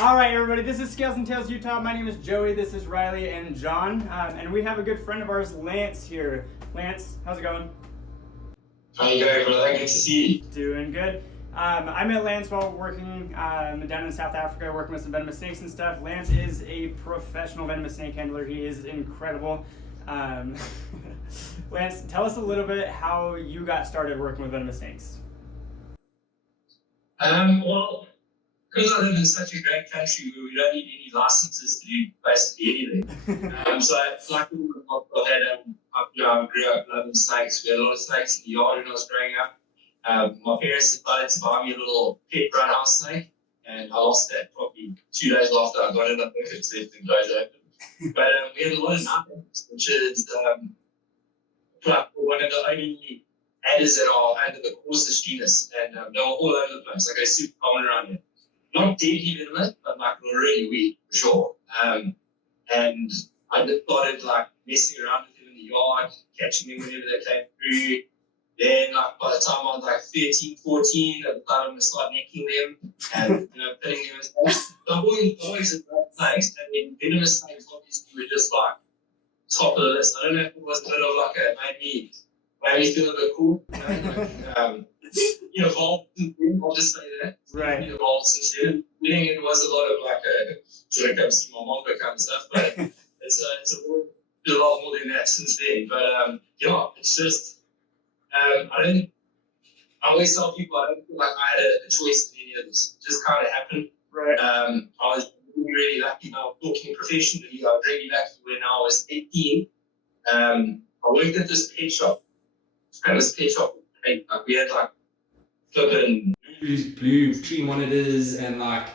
All right, everybody, this is Scales and Tails Utah. My name is Joey, this is Riley and John, and we have a good friend of ours, Lance, here. Lance, how's it going? How you going, brother? Good to see you. Doing good. I met Lance while working down in South Africa, working with some venomous snakes and stuff. Lance is a professional venomous snake handler. He is incredible. Lance, tell us a little bit how you got started working with venomous snakes. Well, because I live in such a great country where we don't need any licenses to do basically anything. So I grew up loving snakes. We had a lot of snakes in the yard when I was growing up. My parents decided to buy me a little pet brown house snake, and I lost that probably 2 days after I got it. I think it's left and goes open. But we had a lot of numbers, which is one of the only adders that are under the causeless genus, and they're all over the place. Like they're super common around here. Not deadly venomous, but like really weird for sure. And I just started like messing around with them in the yard, catching them whenever they came through. Then like by the time I was like 13, 14, I decided to start necking them and pinning them and stuff. So I've always had snakes, and then venomous snakes obviously were just like top of the list. I don't know if it was a bit of like a made me feel a bit cool. Evolved since then, I'll just say that. Right. Evolved since then. Meaning it was a lot of like should I come see my mamba kind of stuff, but it's a lot more than that since then. But it's just I always tell people I don't feel like I had a choice in any of this. It just kind of happened. Right. I was really lucky. Now talking professionally, I was really lucky when I was 18. I worked at this pet shop, and this pet shop, we had like flipping blue tree monitors and like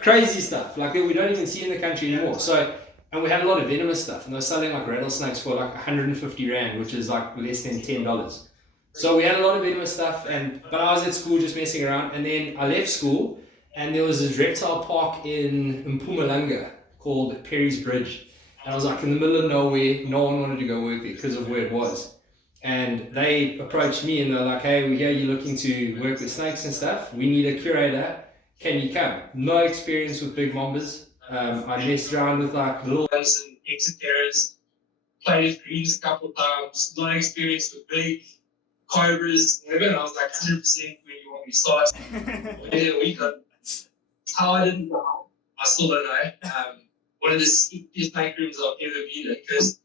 crazy stuff like that we don't even see in the country anymore. So, and we had a lot of venomous stuff, and they were selling like rattlesnakes for like 150 Rand, which is like less than $10. So we had a lot of venomous stuff, but I was at school just messing around, and then I left school, and there was this reptile park in Mpumalanga called Perry's Bridge, and I was like in the middle of nowhere. No one wanted to go work there because of where it was. And they approached me and they're like, hey, we hear you're looking to work with snakes and stuff. We need a curator. Can you come? No experience with big mambas. I messed around with like little ones and exoterras, played with greens a couple of times, no experience with big cobras, whatever. And I was like 100% when you want me to start. Within a week, how I didn't know, I still don't know. One of the stickiest snake rooms I've ever been in, because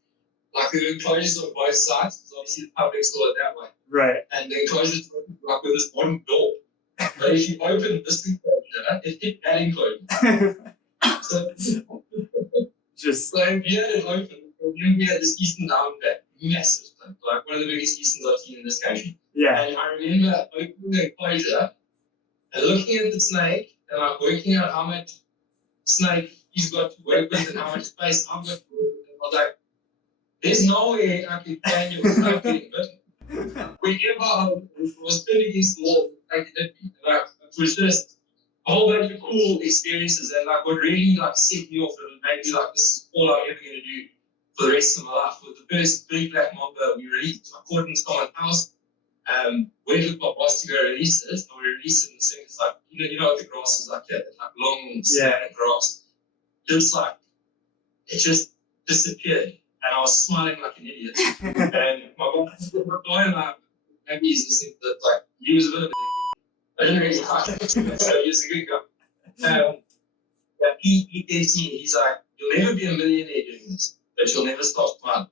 like the enclosures on both sides, because obviously the public saw it that way. Right. And the enclosures like with this one door. But if you open this enclosure, it hit that enclosure. So if you had it open, we had this Eastern Diamondback, massive thing, like one of the biggest Easterns I've seen in this country. Yeah. And I remember opening the enclosure and looking at the snake and like working out how much snake he's got to work with and how much space I've got to work with. And I was like, there's no way I could plan you without getting bitten. Whenever I was pinned against the wall, like it did me. Like, it was just a whole bunch of cool experiences, and like what really like set me off and made me like, this is all I'm ever going to do for the rest of my life. With the first big black mamba we released, I caught it in someone's house. Went with my boss to go release it, and we released it in the thing. It's like, you know what the grass is like, that like long standing grass. Just like, it just disappeared. And I was smiling like an idiot. And my boy, maybe he's listening to that, like, he was a bit of a dick. I didn't really like him, so he was a good guy. But he did see me, he's like, you'll never be a millionaire doing this, but you'll never stop smiling.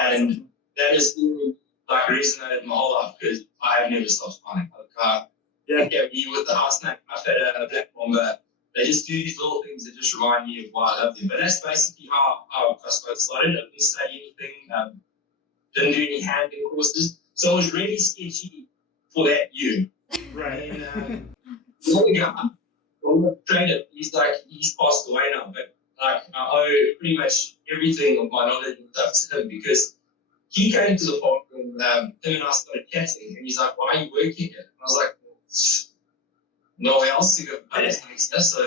And that has been, like, resonated my whole life, because I have never stopped smiling. Like, me with the house snake, I've had a black mamba. They just do these little things that just remind me of why I love them. But that's basically how I started. I didn't study anything, didn't do any handling courses. So it was really sketchy for that year. Right. And the other guy, the trainer, he's passed away now, but like I owe pretty much everything of my knowledge and stuff to him, because he came to the park and him and I started chatting, and he's like, why are you working here? And I was like, nowhere else to go. I just think so.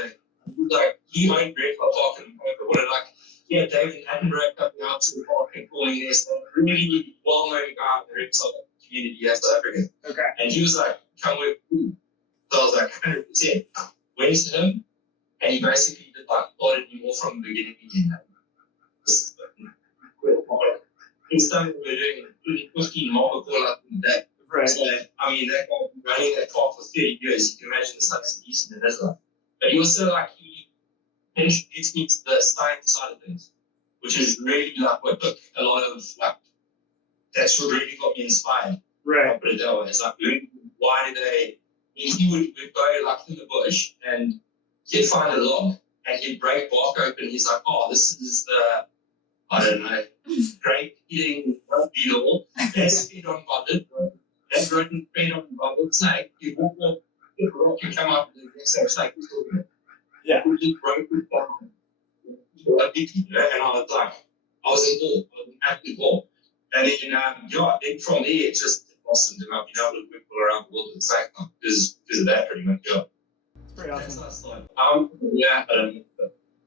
Like, he owned Redfall Park and like, yeah, David Attenborough coming out to the park and calling there. So, really well known guy in the reptile community in South Africa. Okay. And he was like, come with me. So I was like, 100%. Went to him, And he basically did like started me more from the beginning. He's done we're doing 15 mamba call up in the day. Right. So I mean that guy been running that car for 30 years. You can imagine the sucks in Eastern and Israel. But he also like he introduced me to the science side of things, which is really like what took a lot of like that's what really got me inspired. Right. I'll put it that way. It's like why do they he would go like in the bush and he'd find a log and he'd break bark open. He's like, oh, this is the, I don't know, great eating beetle that's feed on butter, that's written feed on butter snake. You walk up, the rock can come up and the next snake is still good. Yeah. We just broke it down. And I was like, I was in awe, I was in absolute awe. And then, I think from there, it just awesome to have been able to whip all around the world with the snake because of that pretty much, yeah. It's pretty awesome. Yeah,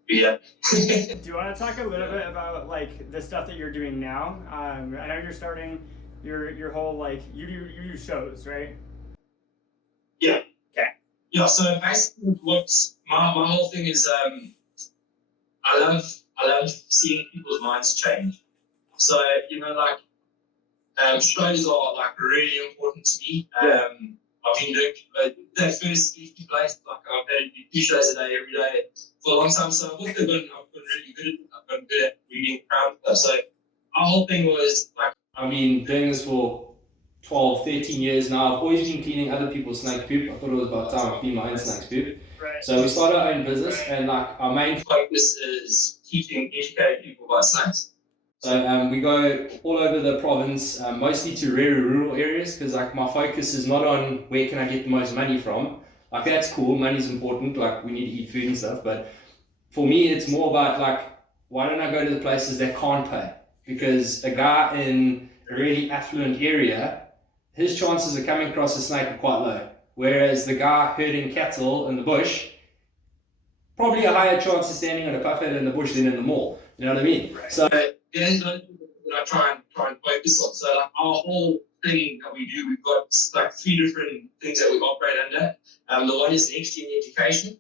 yeah. Do you want to talk a little bit about like the stuff that you're doing now? I know you're starting your whole like you do shows, right? Yeah. Okay. Yeah. So basically, what's my whole thing is I love seeing people's minds change. So shows are like really important to me. I've been doing that first 50 place, like I've had 2 shows a day every day for a long time. So I've gotten really good at it. I've gotten good at reading crowd stuff. So my whole thing was like, I've been doing this for 12, 13 years now. I've always been cleaning other people's snake poop. I thought it was about time I cleaned my own snake's poop. Right. So we started our own business, and like our main focus is teaching, educating people about snakes. So we go all over the province, mostly to very rural areas, because like my focus is not on where can I get the most money from. Like that's cool, money's important, like we need to eat food and stuff, but for me it's more about like, why don't I go to the places that can't pay? Because a guy in a really affluent area, his chances of coming across a snake are quite low. Whereas the guy herding cattle in the bush, probably a higher chance of standing on a buffet in the bush than in the mall. You know what I mean? Right. So there's no thing that I try and focus on. So like our whole thing that we do, we've got like 3 different things that we operate under. The one is next gen education.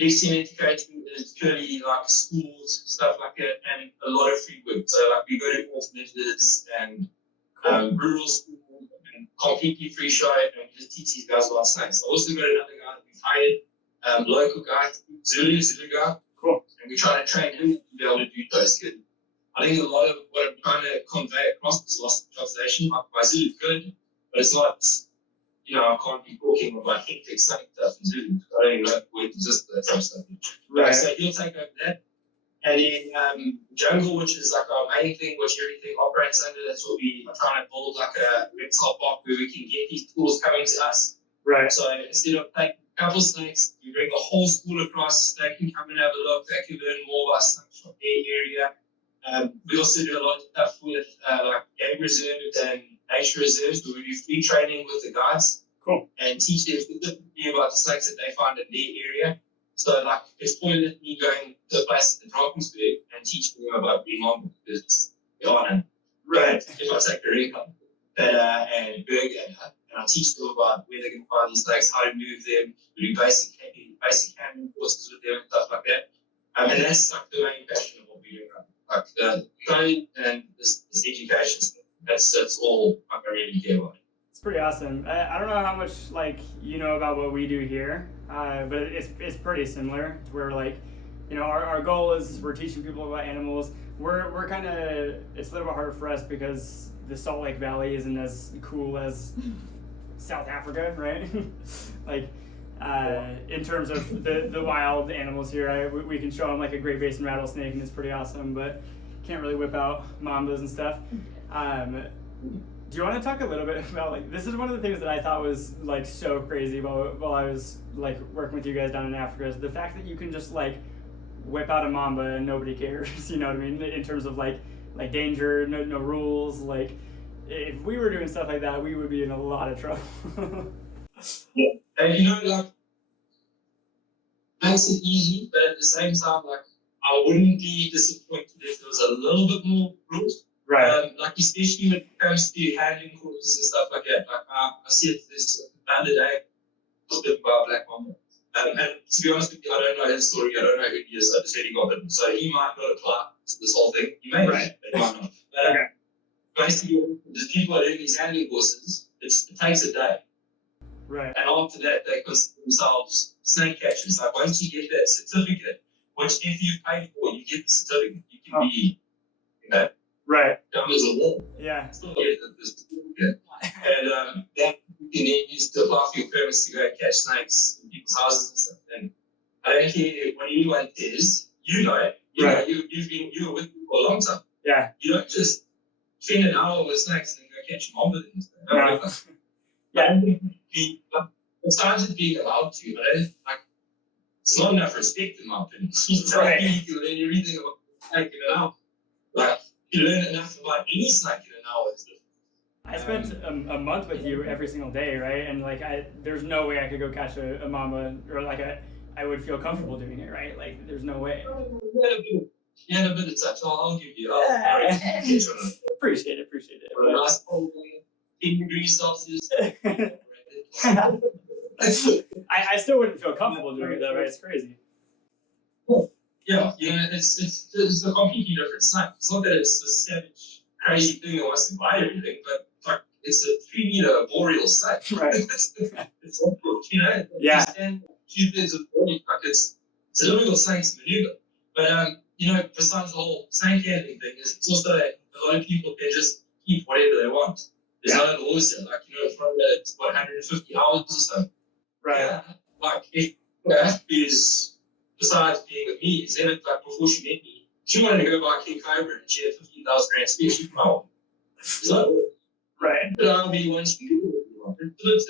Next gen education is purely like schools, stuff like that, and a lot of free work. So like we go to orphanages and rural schools and completely free show and we just teach these guys about snakes. I also got another guy that we've hired, local guy, Zulu guy. Cool. And we try to train him to be able to do those kids. I think a lot of what I'm trying to convey across this lost in translation, my Zulu is good, but it's not, I can't be talking about hectic snake stuff in Zulu. I don't even know where to just that type of stuff. Right. So he'll take over that. And then jungle, which is like our main thing, which everything operates under, that's what we are trying to build like a reptile park where we can get these tools coming to us. Right. So instead of taking a couple of snakes, we bring the whole school across. They can come and have a look. They can learn more about snakes from their area. We also do a lot of stuff with like game reserves and nature reserves where we do free training with the guides. Cool. And teach them specifically about the snakes that they find in their area. So like it's pointless me going to a place in Drakensberg and teaching them about being mamba because they aren't. Right. If I take the Reka and Berger and I teach them about where they can find these snakes, how to move them, we do basic handling courses with them and stuff like that. And that's like the main passion of what we do. Like the training and this education stuff. That's all I really care about. It's pretty awesome. I don't know how much like you know about what we do here, but it's pretty similar to where like, our goal is we're teaching people about animals. We're kind of, it's a little bit harder for us because the Salt Lake Valley isn't as cool as South Africa, right? Like in terms of the wild animals here, we can show them like a Great Basin rattlesnake and it's pretty awesome, but can't really whip out mambas and stuff. Do you want to talk a little bit about like, this is one of the things that I thought was like so crazy while I was like working with you guys down in Africa is the fact that you can just like whip out a mamba and nobody cares, you know what I mean? In terms of like danger, no rules. Like if we were doing stuff like that, we would be in a lot of trouble. And like, makes it easy, but at the same time, like, I wouldn't be disappointed if there was a little bit more rules. Right. Like, especially when it comes to handling courses and stuff like that. Like, I see it this the other day, a little bit about black mamba. And to be honest with you, I don't know his story. I don't know who he is. I just heard he got bitten. So he might not apply to this whole thing. He may, Right. but he might not. But, Okay. basically, the people that are in these handling courses, it takes a day. Right. And after that, they consider themselves snake catchers. Like, once you get that certificate, which if you pay for, you get the certificate, you can be, Right. dumb as a wall. Yeah. Still get the certificate. And that you can then use to apply for your permits to go and catch snakes in people's houses and stuff. And I don't care what anyone is, you know it. You Right. know, you were with me for a long time. Yeah. You don't just spend an hour with snakes and go catch mamba and stuff. No. Yeah. Besides it being allowed to, but it's not enough respect in my opinion. Right. You learn everything about snake in an hour. Like, you learn enough about any snake in an hour. I spent a month with you every single day, right? And like, there's no way I could go catch a mamba, or like I would feel comfortable doing it, right? Like, there's no way. Yeah, a bit of touch. I'll give you. Appreciate it. For the last 10 degrees Celsius. I still wouldn't feel comfortable doing it though, right? It's crazy. Yeah, you know, it's a completely different snake. It's not that it's a savage, crazy thing that wants to bite everything, but like, it's a 3-meter boreal snake. Right. It's awkward, you know? Yeah. And 2/3 of the body, like it's a difficult snake to maneuver. But, you know, besides the whole snake handling thing, it's also that a lot of people can just keep whatever they want. There's no laws there, like, you know, from the 150 hours or so. Right. Yeah, like, if that is, besides being with me, is that like before she met me, she wanted to go buy King Cobra and she had 15,000 rand spare. She could go. So, Right. but I'll be once you do what you want to do.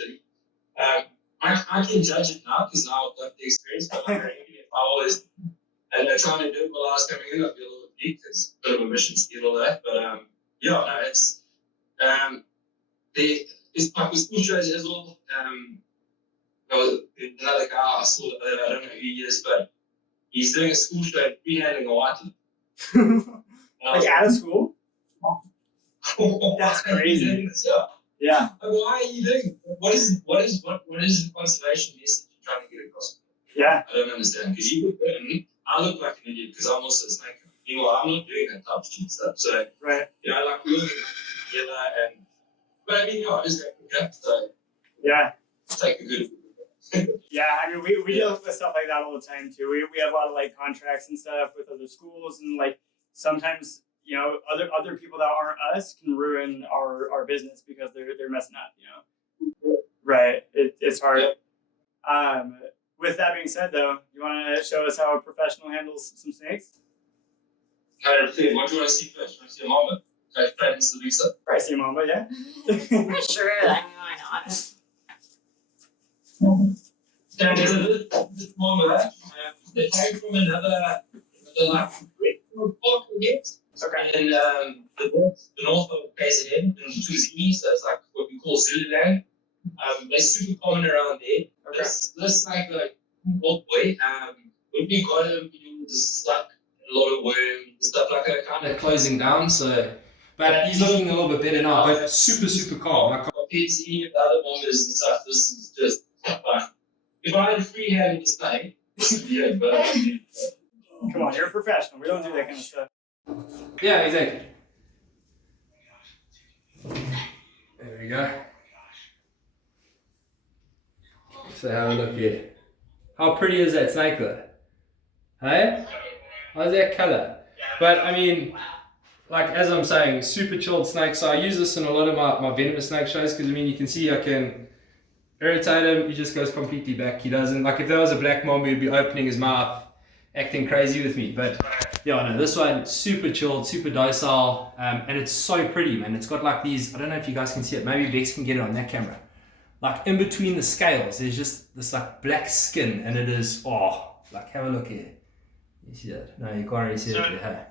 I can judge it now because now I've got the experience, but I'm if I was and they're trying to do it while I was coming in, I'd be a little bit weak because a bit of a mission to get all that. But yeah, no, it's it's like with school shows as well. Another guy I saw, I don't know who he is, but he's doing a school show free-handling a whitey. Like out of school? That's crazy. Yeah. Why are you doing it? What is the conservation message you're trying to get across? Yeah. I don't understand. Because you look at me, I look like an idiot because I'm also a snake. You know, I'm not doing that type of shit stuff. So, Right. you know, like we're looking together and, but I mean, you know, I just got so Yeah. take a good. Yeah, I mean, we deal with stuff like that all the time too. We have a lot of like contracts and stuff with other schools, and like sometimes, you know, other people that aren't us can ruin our business because they're messing up, you know. Right. It's hard. Yeah. With that being said, though, you want to show us how a professional handles some snakes? What do you want to see first? Want to see a mamba? Okay, friends, Lisa. Probably see a mamba, yeah. Sure, I mean, why not? And there's this mamba that they came from another like park again. Okay. And the north of KZN in Tuzini, so it's like what we call Zululand. They're super common around there. Okay. This like old boy, when we got him, he was stuck in a lot of worms and stuff like that. Kind of closing down, so. But he's looking a little bit better now, but super calm. Like, compared to any of the other bombers and stuff, this is just fun. If I had a free hand in the snake, this would be it, but Come on, you're a professional. We don't do that kind of stuff. yeah, exactly. There we go. So have a look here. How pretty is that snake though? Hey? How's that color? But I mean, like as I'm saying, super chilled snake. So I use this in a lot of my venomous snake shows because I mean you can see I can irritate him, he just goes completely back. He doesn't, like if there was a black mamba, he'd be opening his mouth, acting crazy with me. But yeah, no, this one, super chilled, super docile, and it's so pretty, man. It's got like these, I don't know if you guys can see it, maybe Bex can get it on that camera. Like in between the scales, there's just this like black skin, and it is, oh, like have a look here. You see that? No, you can't really see it there, hey?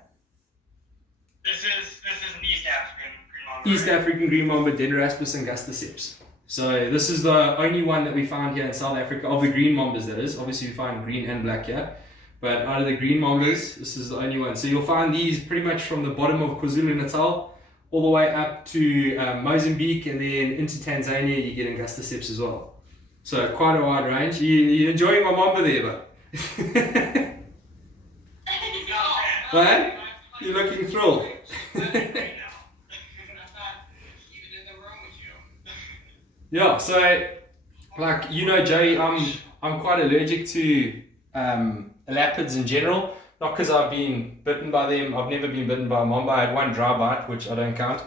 This is an East African green mamba. East African green mamba, Dendroaspis angusticeps. So this is the only one that we found here in South Africa, of the green mambas that is. Obviously we find green and black here. But out of the green mambas, this is the only one. So you'll find these pretty much from the bottom of KwaZulu-Natal all the way up to Mozambique, and then into Tanzania you get angusticeps as well. So quite a wide range. You enjoying my mamba there, but? Right? You're looking thrilled. Yeah, so like Joey, I'm quite allergic to elapids in general. Not because I've been bitten by them. I've never been bitten by a mamba. I had one dry bite, which I don't count.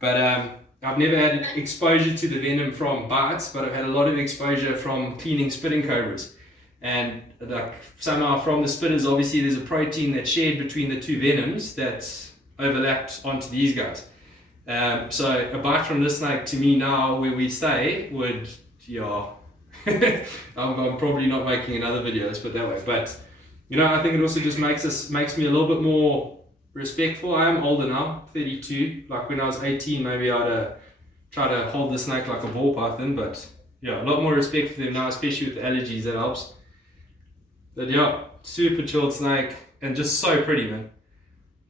But I've never had exposure to the venom from bites, but I've had a lot of exposure from cleaning spitting cobras. And like somehow from the spitters, obviously there's a protein that's shared between the two venoms that's overlapped onto these guys. So a bite from this snake to me now where we stay would, I'm probably not making another video, let's put it that way. But I think it also just makes me a little bit more respectful. I am older now, 32. Like when I was 18, maybe I'd try to hold the snake like a ball python, but yeah, a lot more respect for them now, especially with the allergies, that helps. But yeah, super chilled snake and just so pretty, man.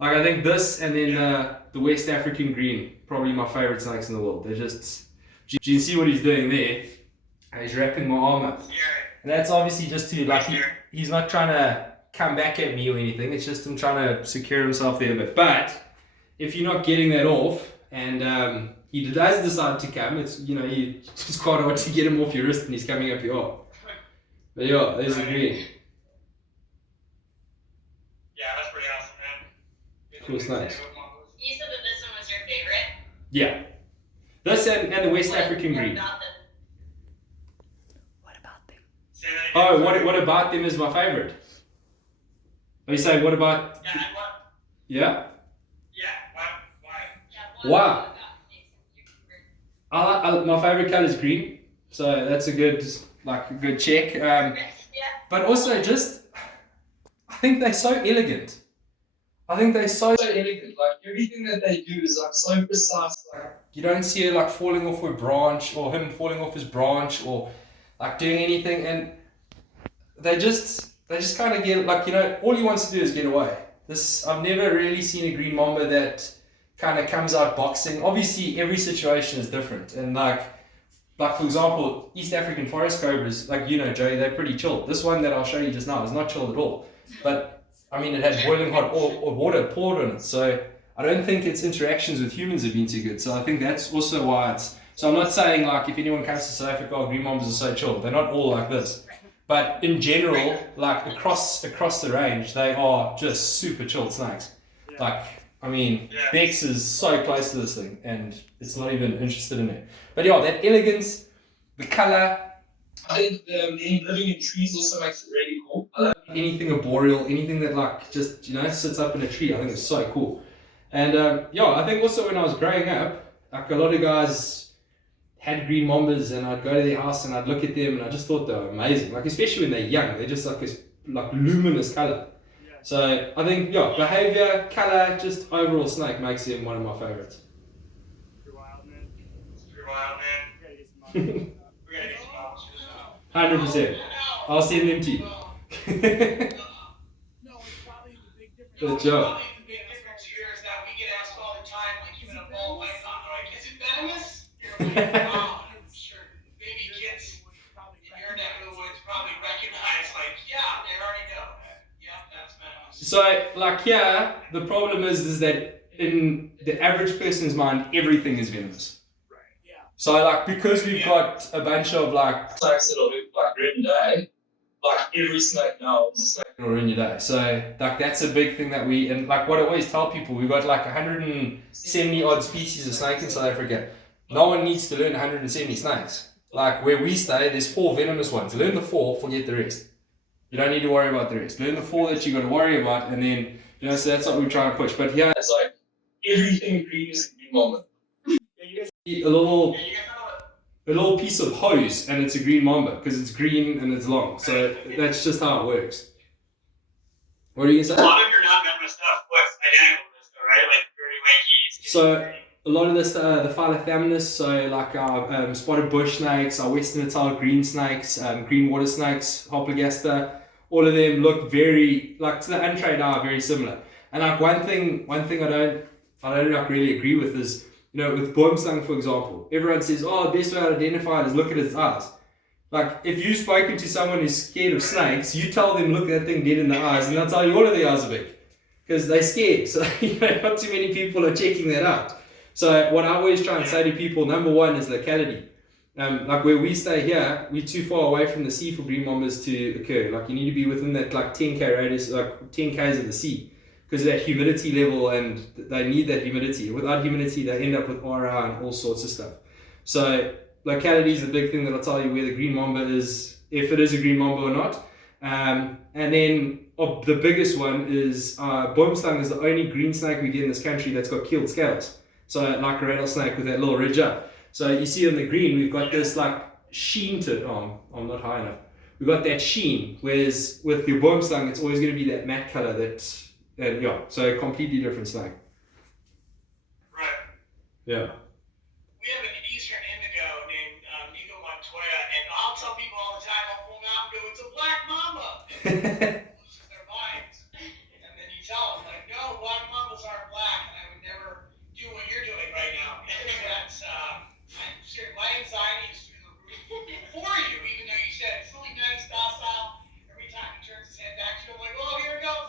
Like I think this and then the West African green, probably my favorite snakes in the world. They're just, you can see what he's doing there. He's wrapping my arm up. And that's obviously just to, like, he's not trying to come back at me or anything. It's just him trying to secure himself there a bit. But if you're not getting that off and he does decide to come, it's, it's quite hard to get him off your wrist and he's coming up your arm. But yeah, there's the green. Yeah, that's pretty awesome, man. Cool snakes. You said that this one was your favorite? Yeah. This and the West African green. What about them? Oh, what about them is my favorite? Oh, you say what about? Yeah. Why? My favorite color is green, so that's a good check. But also just, I think they're so elegant. I think they're so elegant. Like everything that they do is like so precise. Like you don't see her like falling off a branch or him falling off his branch or like doing anything, and they just kind of get like all he wants to do is get away. I've never really seen a green mamba that kind of comes out boxing. Obviously every situation is different, and like for example East African forest cobras, like Joey, they're pretty chill. This one that I'll show you just now is not chill at all, but I mean it had boiling hot water poured on it, so I don't think its interactions with humans have been too good. So I think that's also why so I'm not saying like if anyone comes to South Africa, green mambas are so chill. They're not all like this. But in general, like across the range, they are just super chilled snakes. Yeah. Like, I mean, Bex is so close to this thing, and it's not even interested in it. But yeah, that elegance, the color. I think living in trees also makes it really cool. I love anything arboreal, anything that like just sits up in a tree. I think it's so cool. And I think also when I was growing up, like a lot of guys had green mambas, and I'd go to their house and I'd look at them and I just thought they were amazing. Like especially when they're young, they're just like this like luminous color. Yeah. So I think behavior, color, just overall snake makes him one of my favorites. Pretty wild, man. Pretty wild, man. We gotta get some We gotta get some options. 100%. I'll send them to you. Good job. Sure, baby kids in your neck of the woods probably recognize, like, yeah, they already know. Yeah, that's venomous. So, like, the problem is that in the average person's mind, everything is venomous. Right. Yeah. So, like, because we've got a bunch of like snakes that'll look like red day, like every snake now is a snake that'll ruin your day. So, like, that's a big thing that and like what I always tell people, we've got like 170 odd species of snake in South Africa. No one needs to learn 170 snakes. Like where we stay, there's 4 venomous ones. Learn the 4, forget the rest. You don't need to worry about the rest. Learn the 4 that you got to worry about, and then so that's what we're trying to push. But here, it's like everything green is a green moment. A little piece of hose, and it's a green mamba because it's green and it's long. So that's just how it works. What are you gonna say? A lot of your non-venomous stuff looks identical to this, though, right? Like very wanky. So a lot of this, the Phyllothamenus, so like our spotted bush snakes, our Western Natal green snakes, green water snakes, Hoplogaster, all of them look very, like to the untrained eye, very similar. And like one thing I don't like really agree with is, with boomslang, for example, everyone says, the best way to identify it is look at its eyes. Like, if you've spoken to someone who's scared of snakes, you tell them, look that thing dead in the eyes, and they'll tell you all of their eyes are big. Because they're scared. So, not too many people are checking that out. So, what I always try and say to people, number one is locality. Like where we stay here, we're too far away from the sea for green mambas to occur. Like, you need to be within that like 10k radius, like 10 k's of the sea. Because of that humidity level, and they need that humidity. Without humidity, they end up with aura and all sorts of stuff. So, locality is the big thing that'll tell you where the green mamba is, if it is a green mamba or not. And then the biggest one is boomslang is the only green snake we get in this country that's got keeled scales. So like a rattlesnake with that little ridge up. So you see on the green, we've got this like sheen to it. Oh, I'm not high enough. We've got that sheen, whereas with your boomslang, it's always going to be that matte color so a completely different snake. Right. Yeah. We have an eastern indigo named Nico Montoya, and I'll tell people all the time, I'll pull them out and go, it's a black mamba. And loses their minds. And then you tell them, like, no, black mambas aren't black, and I would never do what you're doing right now. And that's, I'm serious, my anxiety is through the roof for you, even though you said it's really nice, docile. Every time he turns his head back to you, I'm like, oh, here it goes.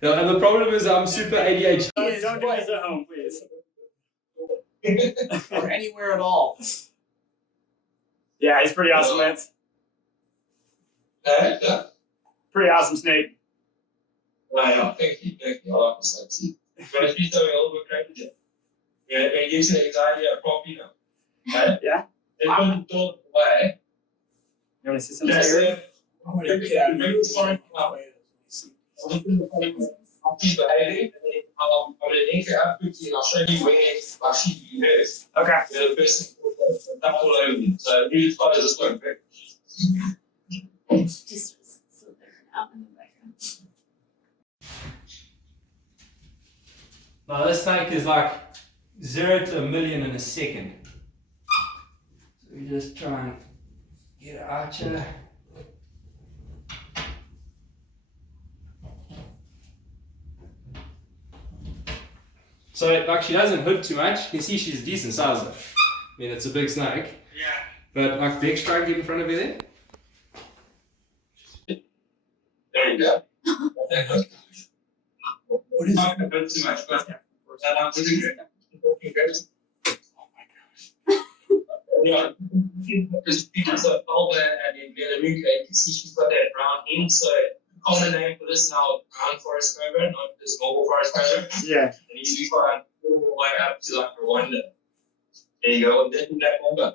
Yeah, and the problem is I'm super ADHD. Don't do this at home, please. Or anywhere at all. Yeah, he's pretty awesome, man. Yeah. Pretty awesome snake. Wow, thank you. I like the snakes. But if you're doing a little bit crazy, yeah, it gives you anxiety properly now. Okay? Yeah. They put the door away. You want to see some Just tiger? I'm gonna get out of here. I'll keep behaving, and then I'm going to link it up quickly, and I'll show you where I see you nurse. Okay. Where the person dump all over you. So really follow this one, okay? Just so they're out in the background. Now this snake is like 0 to 1,000,000 in a second. So we just try and get it out here. So like she doesn't hood too much. You can see she's a decent size though. I mean it's a big snake. Yeah. But like Bex, try and get in front of you there. There you go. What is it? Not a bit too much, but that pretty good. Yeah, because because of Alba and in Melanuka, you can see she's got that brown end. So common name for this now, brown forest cobra, not this normal forest cobra. Yeah. And usually find all the way up to like Rwanda. There you go, that's that number.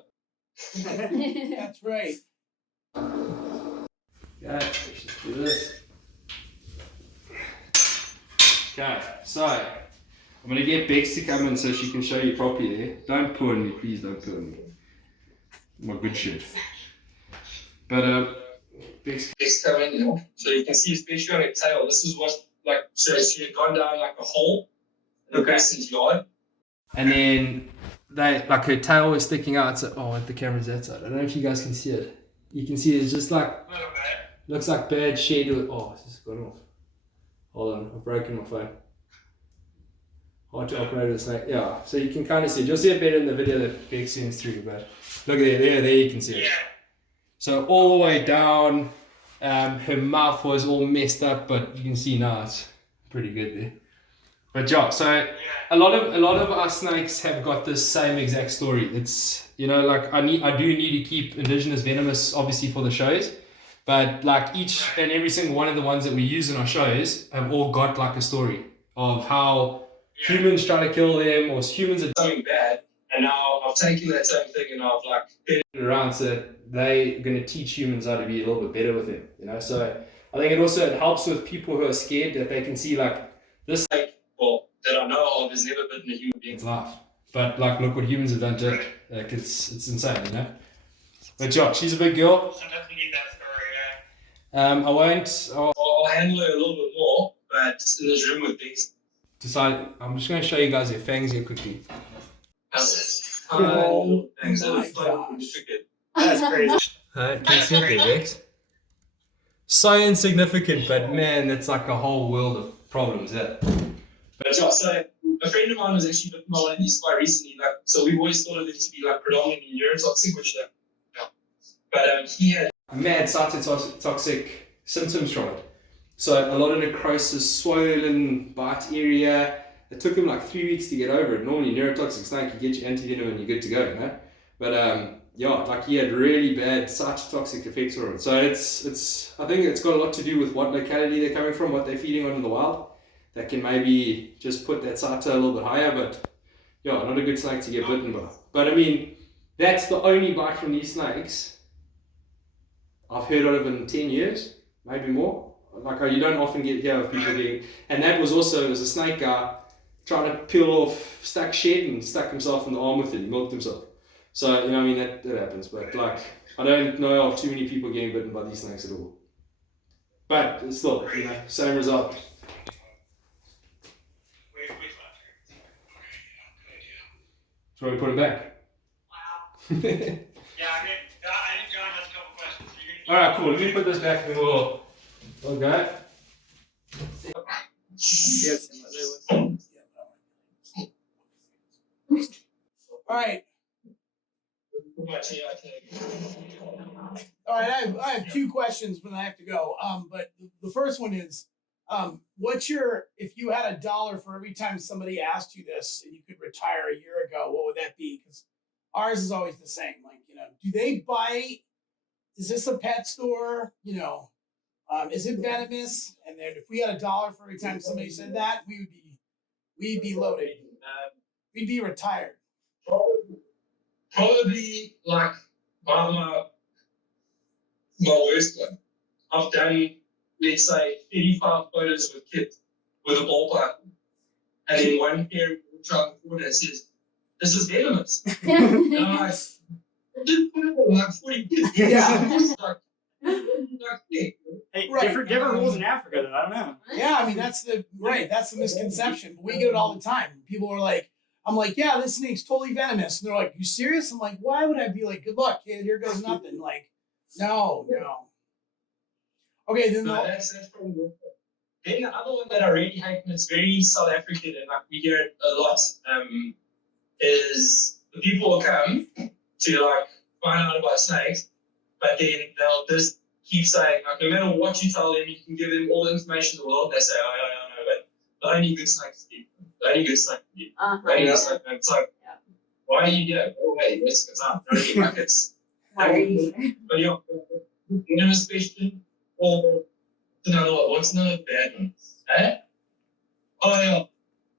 That's right. Okay, let's just do this. Okay, so I'm gonna get Bex to come in so she can show you properly there. Don't pull on me, please don't pull on me. My good shit. But Bex. Next coming, you know, so you can see especially on her tail, this is what like so she had gone down like a hole in the person's yard. And then they like her tail was sticking out. So the camera's that side. I don't know if you guys can see it. You can see it's just like A little bit. looks like bad shade. It's just gone off. Hold on, I've broken my phone. Hard to operate with a snake. Yeah, so you can kind of see it. You'll see it better in the video that Bex sends through, but look at there you can see it. Yeah. So all the way down, her mouth was all messed up, but you can see now it's pretty good there. But yeah, so a lot of our snakes have got this same exact story. It's like I do need to keep indigenous venomous obviously for the shows, but like each and every single one of the ones that we use in our shows have all got like a story of how humans try to kill them or humans are Something bad, and now I've taken that same thing and I've like it around so that they're going to teach humans how to be a little bit better with them, So I think it helps with people who are scared that they can see like this like that I know of has never bitten a human being's life. But like look what humans have done to it. Like it's insane, But yeah, she's a big girl. Sometimes we need that story, I'll handle her a little bit more, but in this room with Bex. I'm just going to show you guys her fangs here quickly. Oh Things that my are fun. That's crazy. Can you see it there, Bex? So insignificant, but man, that's like a whole world of problems, But yeah, so a friend of mine was actually bitten by one of these quite recently. Like, so we've always thought of them to be like predominantly neurotoxic, which But he had mad cytotoxic symptoms from it. So a lot of necrosis, swollen bite area. It took him like 3 weeks to get over it. Normally neurotoxic snake, you get your antivenom and you're good to go, you know. But yeah, like he had really bad cytotoxic effects from it. So it's I think it's got a lot to do with what locality they're coming from, what they're feeding on in the wild. That can maybe just put that cyto a little bit higher, but yeah, not a good snake to get bitten by. But I mean, that's the only bite from these snakes I've heard of in 10 years, maybe more. Like you don't often hear of people getting, and that was also, it was a snake guy trying to peel off stuck shed and stuck himself in the arm with it. He milked himself. So, you know, I mean, that happens. But like, I don't know of too many people getting bitten by these snakes at all. But it's still, you know, same result. Wait, left. Okay, good idea. So we put it back. Wow. Yeah, I think John has a couple questions. All right, cool. Let me put this back and we'll go. Yes. All right. All right. I have two questions, but I have to go. But the first one is, what's your, if you had $1 for every time somebody asked you this and you could retire a year ago, what would that be? Because ours is always the same. Like, you know, do they bite? Is this a pet store? You know, is it venomous? And then if we had $1 for every time somebody said that, we'd be loaded. We'd be retired. probably like my worst one. I've done, let's say, 35 photos with kids with a ball pipe. And then one parent walks around the corner and says, "This is venomous." And I'm like, just put it on like 40 kids. Yeah. Yeah. Hey, Right. different rules in Africa, though. I don't know. Yeah, I mean that's the misconception. But we get it all the time. People are like, I'm like, yeah, this snake's totally venomous. And they're like, you serious? I'm like, why would I be like, good luck, kid, here goes nothing. Like, no. Okay, then That's probably good. Then the other one that I really hate, and it's very South African, and like we hear it a lot, is the people will come to like find out about snakes, but then they'll just keep saying, like, no matter what you tell them, you can give them all the information in the world. They say, oh, no, but the only good snake is deep. The only good snake is deep. The only good snake. And it's like, why are you here? Go away. Waste your time. You know what I mean? Like it's. Why are you here? But yeah, venomous question, or what's another bad one? Eh? Oh yeah.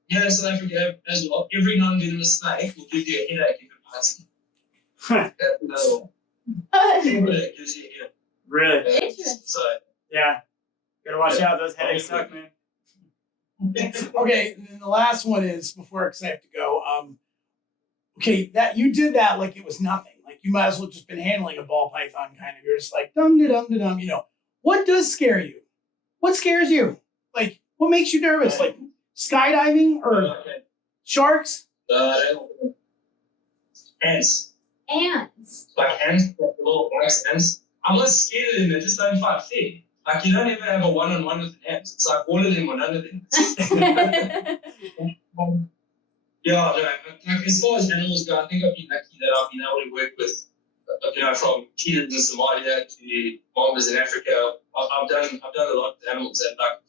Yeah, in South Africa as well. Every non-venomous snake will give you a headache if it bites you. That's another one. It gives you a headache. Really? Interesting. So Yeah. Gotta watch out. Those headaches suck, man. okay, and then the last one is before because I have to go. Okay, that you did that like it was nothing. Like you might as well just been handling a ball python kind of. You're just like dum da dum da dum. You know what does scare you? What scares you? Like what makes you nervous? Like skydiving or sharks? Ants. Ants. Like ants, like little black ants. I'm not scared of them, they just don't fight fair. Like you don't ever have a one-on-one with an ant. It's like all of them or none of them. Yeah, no, like as far as animals go, I think I've been lucky that I've been able to work with, from cheetahs in Somalia to mambas in Africa. I've done a lot with animals, and like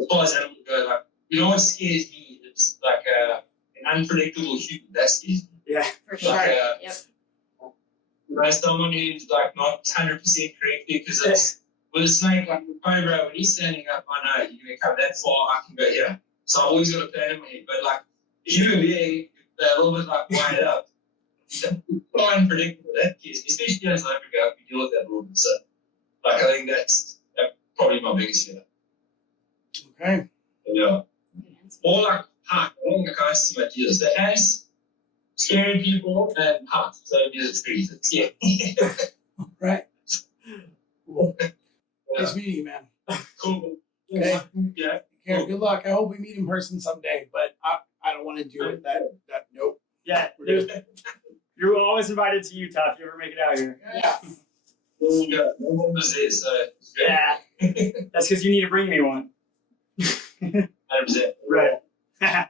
as far as animals go, like what scares me is like an unpredictable human. That scares me. Yeah. For sure. Like, Yep. Someone who's like not 100% correct, because it's with a snake like the cobra, when he's standing up, I know you're gonna come that far, I can go here. So I've always got a plan in my head. But like a human being, they're a little bit like wired up. It's so unpredictable, that case, especially in South Africa, we deal with that a little bit. So like I think that's probably my biggest fear. Okay. Yeah. Or like heart. I don't think I see my deals. The hands, scaring people, and heart. So it's pretty. Yeah. Right. Cool. Nice meeting you, man. Cool. Okay. Yeah. Here, good luck. I hope we meet in person someday, but I don't want to do it. That nope. Yeah. You're always invited to Utah if you ever make it out here. Yes. Yeah. No one was there, so it's good. Yeah. That's because you need to bring me one. 100%. Right.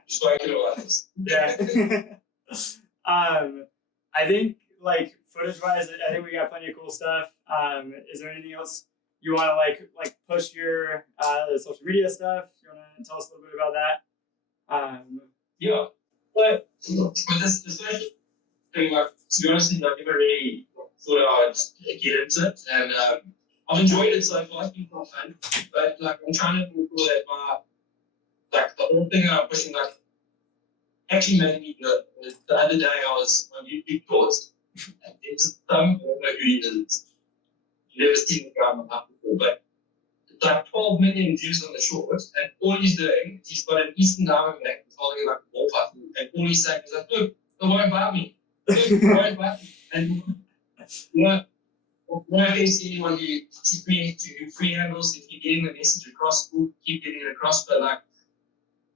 Just like it was. Yeah. I think like footage wise, I think we got plenty of cool stuff. Is there anything else you want to like push your social media stuff? You want to tell us a little bit about that? Yeah, but with this social thing, like, to be honest, I've never really thought I'd get into it, and I've enjoyed it so far. It's been quite fun, but like I'm trying to make sure that the whole thing that I'm pushing, like, actually made me good. The other day I was on YouTube Thoughts, and it's some, I don't know who he is. You've never seen the guy on the before, but it's like 12 million views on the short, and all he's doing is he's got an Eastern Diamondback that's holding like a ball puff, and all he's saying is like, look, don't worry about me. Look, don't worry about me. And you know, when I see anyone who do free handles, if you're getting the message across, we'll keep getting it across, but like,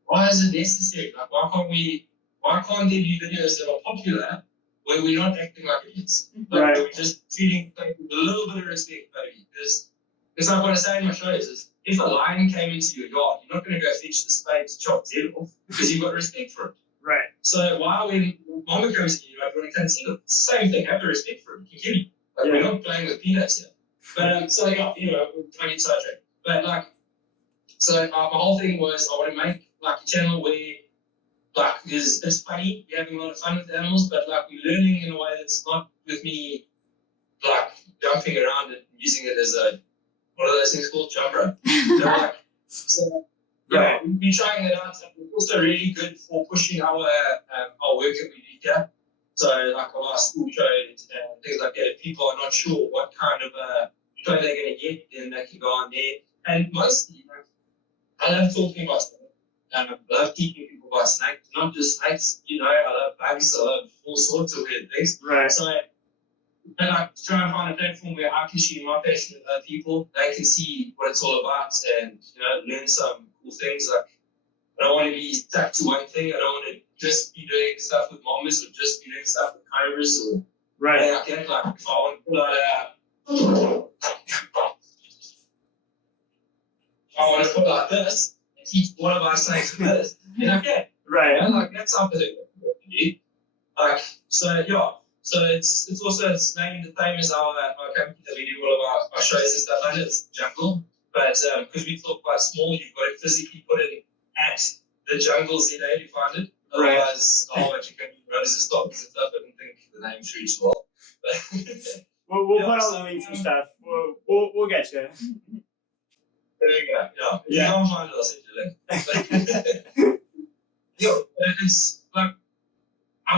why is it necessary? Like, why can't they do videos that are popular where we're not acting like idiots? Like, Right. we're just treating things with a little bit of respect, baby. Because like what I say in my shows is, if a lion came into your yard, you're not going to go fetch the spade to chop its head off because you've got respect for it. Right. So why when Mamba comes to you, like, when it comes to it's the same thing, have the respect for it. You can kill you. Like, Yeah. we're not playing with peanuts here. But so yeah, you know, we're trying to get sidetracked. But like, so my whole thing was I want to make like a channel where like it's funny, we're having a lot of fun with the animals, but like we're learning in a way that's not with me like jumping around and using it as a what are those things called? Jump rope. They're like, so yeah, we've been trying it out. It's also really good for pushing our work that we do here. So like our last school show and things like that. If people are not sure what kind of show they're going to get, then they can go on there. And mostly, like, I love talking about snakes. I love teaching people about snakes, not just snakes. You know, I love bugs. I love all sorts of weird things. Right. So, and I try and find a platform where I can share my passion with other people. They can see what it's all about and, you know, learn some cool things. Like, I don't want to be stuck to one thing. I don't want to just be doing stuff with Mambas or just be doing stuff with Cobras or Right. anything like that. Like, if I want to put out this and teach one of our snakes this, then I can. Right. And like that's something that we do. Like so, yeah. So it's also named the same as our company that we do all of our shows and stuff under. It's Jungle, but because we thought quite small, you've got to physically put it at the Jungle ZA to find it. Right. Otherwise, a whole bunch of company runners and stops and stuff. I didn't think the name through as well. But We'll Yeah, put all so, the links and stuff. We'll get you. there you go. Yeah. If you Yeah. can't find it, I'll send you a link. Yeah, it's like my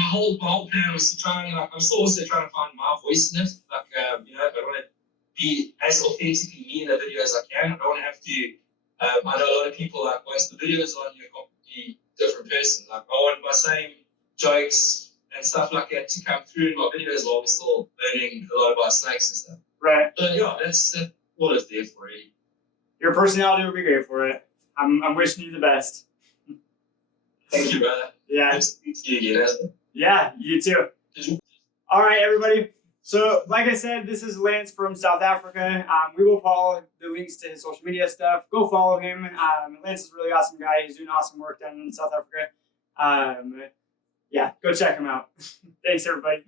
whole plan was to try and like I'm still also trying to find my voice in it. Like you know, I want to be as authentically me in the video as I can. I don't want to have to. I know a lot of people like once the videos on you're a completely different person. Like I want my same jokes and stuff like that to come through in my videos while we're still learning a lot about snakes and stuff. Right. But yeah, that's what it's there for. Really. Your personality will be great for it. I'm wishing you the best. Thank you, brother. Yeah. Nice to meet you again, isn't it? Yeah, you too. All right, everybody. So, like I said, this is Lance from South Africa. We will follow the links to his social media stuff. Go follow him. Lance is a really awesome guy. He's doing awesome work down in South Africa. Yeah, go check him out. Thanks, everybody.